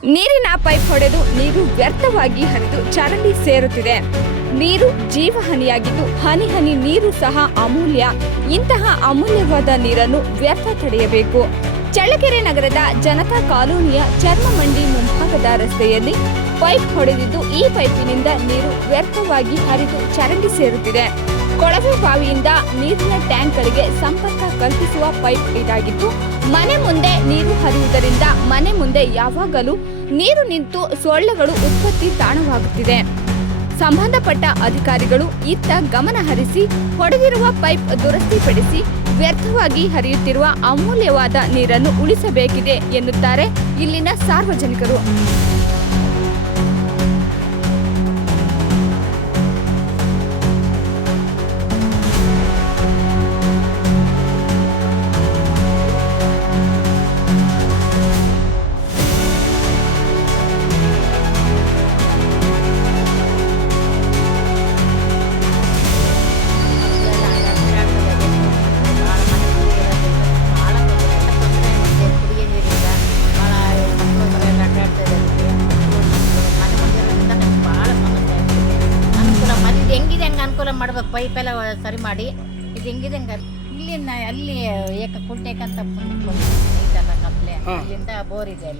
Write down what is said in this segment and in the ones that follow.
ನೀರಿನ ಪೈಪ್ ಹೊಡೆದು ನೀರು ವ್ಯರ್ಥವಾಗಿ ಹರಿದು ಚರಂಡಿ ಸೇರುತ್ತಿದೆ. ನೀರು ಜೀವಹಾನಿಯಾಗಿದ್ದು ಹನಿ ಹನಿ ನೀರು ಸಹ ಅಮೂಲ್ಯ. ಇಂತಹ ಅಮೂಲ್ಯವಾದ ನೀರನ್ನು ವ್ಯರ್ಥ ತಡೆಯಬೇಕು. ಚಳ್ಳಕೆರೆ ನಗರದ ಜನತಾ ಕಾಲೋನಿಯ ಚರ್ಮ ಮಂಡಿ ಮುಂಭಾಗದ ರಸ್ತೆಯಲ್ಲಿ ಪೈಪ್ ಹೊಡೆದಿದ್ದು ಈ ಪೈಪಿನಿಂದ ನೀರು ವ್ಯರ್ಥವಾಗಿ ಹರಿದು ಚರಂಡಿ ಸೇರುತ್ತಿದೆ. ಕೊಳವೆ ಬಾವಿಯಿಂದ ನೀರಿನ ಟ್ಯಾಂಕ್ಗಳಿಗೆ ಸಂಪರ್ಕ ಕಲ್ಪಿಸುವ ಪೈಪ್ ಇದಾಗಿದ್ದು ಮನೆ ಮುಂದೆ ನೀರು ಹರಿಯುವುದರಿಂದ ಮನೆ ಮುಂದೆ ಯಾವಾಗಲೂ ನೀರು ನಿಂತು ಸೊಳ್ಳೆಗಳು ಉತ್ಪತ್ತಿ ತಾಣವಾಗುತ್ತಿದೆ. ಸಂಬಂಧಪಟ್ಟ ಅಧಿಕಾರಿಗಳು ಇತ್ತ ಗಮನ ಹರಿಸಿ ಹೊಡೆದಿರುವ ಪೈಪ್ ದುರಸ್ತಿಪಡಿಸಿ ವ್ಯರ್ಥವಾಗಿ ಹರಿಯುತ್ತಿರುವ ಅಮೂಲ್ಯವಾದ ನೀರನ್ನು ಉಳಿಸಬೇಕಿದೆ ಎನ್ನುತ್ತಾರೆ ಇಲ್ಲಿನ ಸಾರ್ವಜನಿಕರು. ಅನುಕೂಲ ಮಾಡ್ಬೇಕು. ಪೈಪ್ ಎಲ್ಲ ಸರಿ ಮಾಡಿ ಇದು ಹೆಂಗಿದೆ ಇಲ್ಲಿ ಅಲ್ಲಿ ಕುಂಟೆಕಂತ ಐತಲ್ಲ ಕತ್ಲೆ, ಅಲ್ಲಿಂದ ಬೋರ್ ಇದೆ,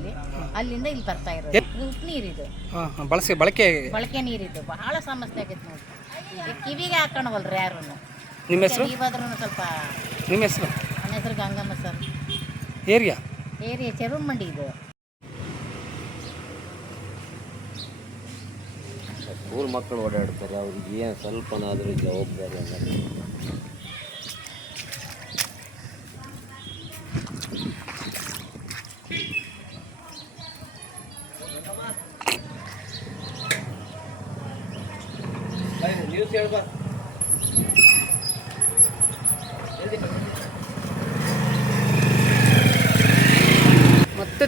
ಅಲ್ಲಿಂದ ಇಲ್ಲಿ ಬರ್ತಾ ಇರೋದು ಉಪ್ಪು ನೀರಿದು ಬಳಕೆ ನೀರಿದ್ದು ಬಹಳ ಸಮಸ್ಯೆ ಆಗೈತೆ ನೋಡಿ. ಕಿವಿಗೆ ಹಾಕೋಣವಲ್ರಿ ಯಾರು. ನಿಮ್ಮ ಹೆಸರು? ನೀವಾದ್ರೂ ಸ್ವಲ್ಪ. ನಿಮ್ಮ ಹೆಸರು? ನನ್ನ ಹೆಸರು ಗಂಗಮ್ಮ ಸರ್. ಏರಿಯಾ ಚೆರುಮಂಡಿ ಇದು. ಸ್ಕೂಲ್ ಮಕ್ಕಳು ಓಡಾಡ್ತಾರೆ, ಅವ್ರಿಗೆ ಏನು ಸ್ವಲ್ಪನಾದರೂ ಜವಾಬ್ದಾರಿ ಅನ್ನೋದು. ನ್ಯೂಸ್ ಹೇಳ್ಬಾ ಮತ್ತೆ